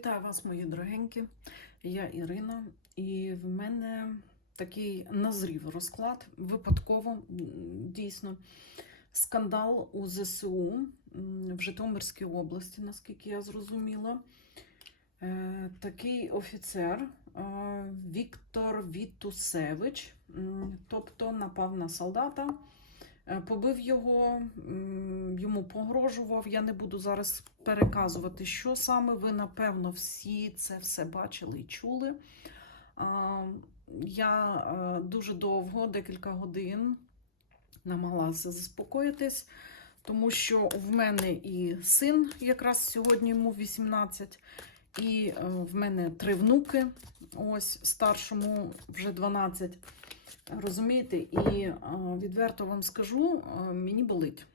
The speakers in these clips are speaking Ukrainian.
Вітаю вас, мої дорогенькі. Я Ірина, і в мене такий назрів розклад. Випадково, дійсно, скандал у ЗСУ в Житомирській області, наскільки я зрозуміла. Е, Такий офіцер е, Віктор Вітусевич, тобто напав на солдата. Е, Побив його, йому погрожував. Я не буду зараз переказувати, що саме. Ви, напевно, всі це все бачили і чули. Я дуже довго, декілька годин, намагалася заспокоїтись, тому що в мене і син, якраз сьогодні йому 18, і е, в мене три внуки. Ось старшому вже 12. Розумієте, і е, відверто вам скажу, е, мені болить.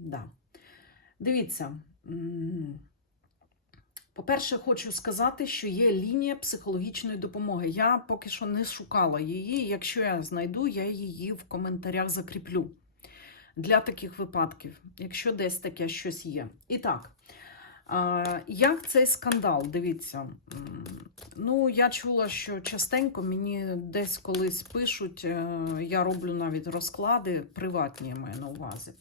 Да. Дивіться. По-перше, хочу сказати, що є лінія психологічної допомоги. Я поки що не шукала її. Якщо я знайду, я її в коментарях закріплю для таких випадків, якщо десь таке щось є. І так, як цей скандал? Дивіться. Ну, я чула, що частенько мені десь колись пишуть, е, я роблю навіть розклади, приватні я маю на увазі.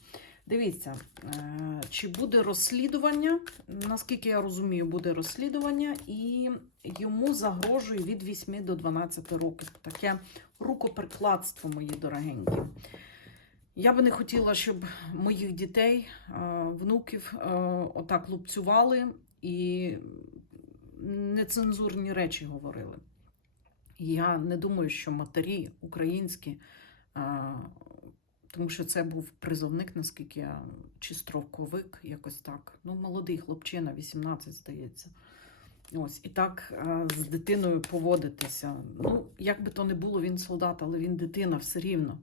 Дивіться, е, чи буде розслідування, наскільки я розумію, буде розслідування, і йому загрожує від 8 до 12 років. Таке рукоприкладство, мої дорогенькі. Я би не хотіла, щоб моїх дітей, е, внуків е, отак лупцювали і нецензурні речі говорили. Я не думаю, що матері українські, тому що це був призовник, наскільки чи строковик, якось так. Ну, молодий хлопчина, 18, здається. Ось, і так е, з дитиною поводитися. Ну, як би то не було, він солдат, але він дитина все рівно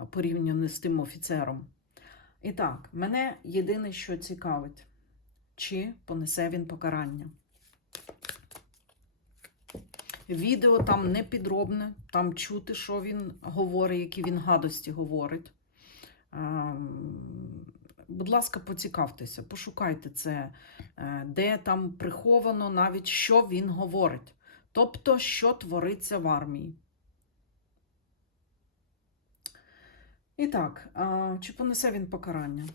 е, порівняно з тим офіцером. І так, мене єдине, що цікавить, чи понесе він покарання. Відео там не підробне, там чути, що він говорить, які він гадості говорить. Ем, Будь ласка, поцікавтеся, пошукайте це, е, де там приховано навіть, що він говорить. Тобто, що твориться в армії. І так, чи понесе він покарання?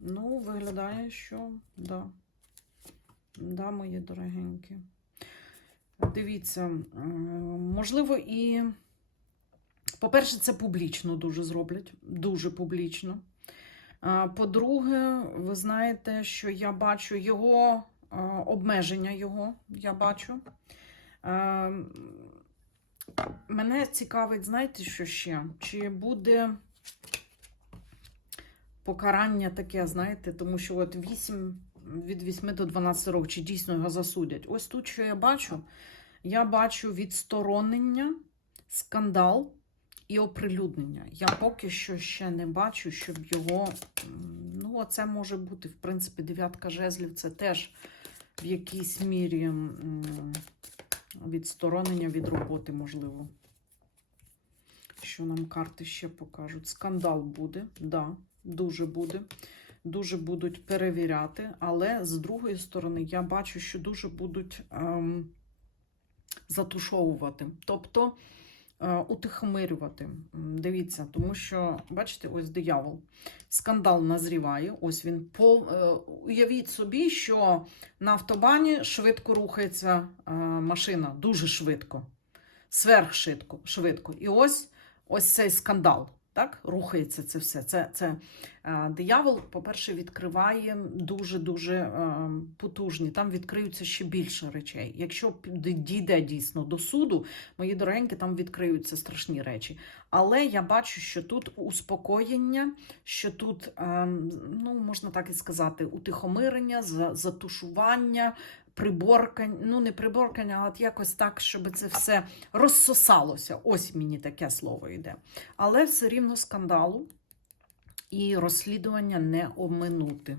Ну, виглядає, що да. Да, мої дорогенькі. Дивіться, можливо, і, по-перше, це публічно дуже зроблять, дуже публічно. По-друге, ви знаєте, що я бачу його обмеження його, я бачу. Мене цікавить, знаєте, що ще? Чи буде покарання таке, знаєте, тому що от 8, від 8 до 12 років, чи дійсно його засудять? Ось тут, що я бачу, я бачу відсторонення, скандал і оприлюднення. Я поки що ще не бачу, щоб його. Ну, це може бути, в принципі, дев'ятка жезлів, це теж в якійсь мірі відсторонення від роботи, можливо. Що нам карти ще покажуть? Скандал буде, да, дуже буде. Дуже будуть перевіряти, але з другої сторони, я бачу, що дуже будуть ем, затушовувати. Тобто е, утихомирювати. Дивіться, тому що, бачите, ось диявол. Скандал назріває. Ось він по. е, Уявіть собі, що на автобані швидко рухається е, машина, дуже швидко, сверхшвидко. швидко. І ось ось цей скандал. Так, рухається це все. Це, це е, диявол, по-перше, відкриває дуже-дуже е, потужні. Там відкриються ще більше речей. Якщо дійде дійсно до суду, мої дорогенькі, там відкриються страшні речі. Але я бачу, що тут успокоєння, що тут, е, ну, можна так і сказати, утихомирення, затушування, приборкання, ну не приборкання, а от якось так, щоб це все розсосалося. Ось мені таке слово йде. Але все рівно скандалу і розслідування не оминути.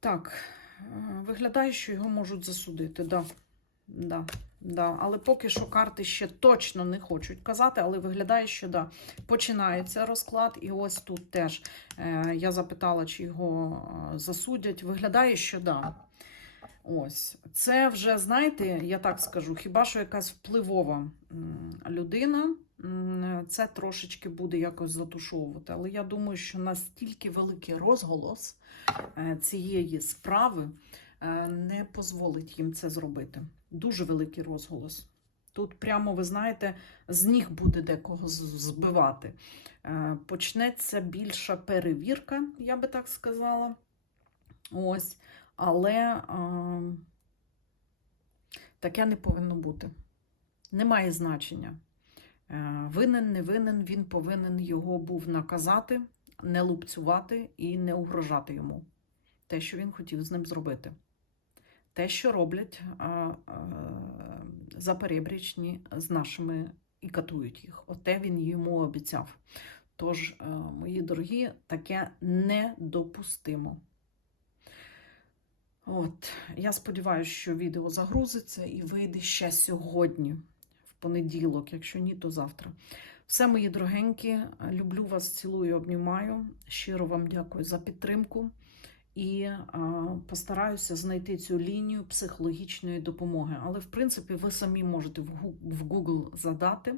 Так, е, виглядає, що його можуть засудити. Да. Да. Да, але поки що карти ще точно не хочуть казати, але виглядає, що да, починається розклад. І ось тут теж е, я запитала, чи його е, засудять. Виглядає, що да. Ось. Це вже, знаєте, я так скажу, хіба що якась впливова людина, це трошечки буде якось затушовувати. Але я думаю, що настільки великий розголос е, цієї справи не дозволить їм це зробити. Дуже великий розголос. Тут прямо, ви знаєте, з ніг буде декого збивати. Е, Почнеться більша перевірка, я би так сказала. Ось. Але е, таке не повинно бути. Немає значення. Е, Винен, не винен, він повинен його був наказати, не лупцювати і не угрожати йому. Те, що він хотів з ним зробити. Те, що роблять а, а, заперебрічні з нашими і катують їх. Оте він йому обіцяв. Тож, е, мої дорогі, таке недопустимо. От, я сподіваюся, що відео загрузиться і вийде ще сьогодні, в понеділок, якщо ні, то завтра. Все, мої дорогенькі, люблю вас, цілую, обнімаю. Щиро вам дякую за підтримку. І а, постараюся знайти цю лінію психологічної допомоги. Але, в принципі, ви самі можете в Google задати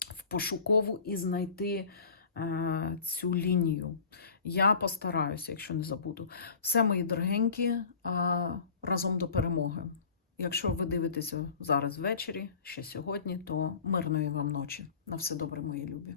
в пошукову і знайти е, цю лінію. Я постараюся, якщо не забуду. Все, мої дорогенькі, а, разом до перемоги. Якщо ви дивитеся зараз ввечері, ще сьогодні, то мирної вам ночі. На все добре, мої любі.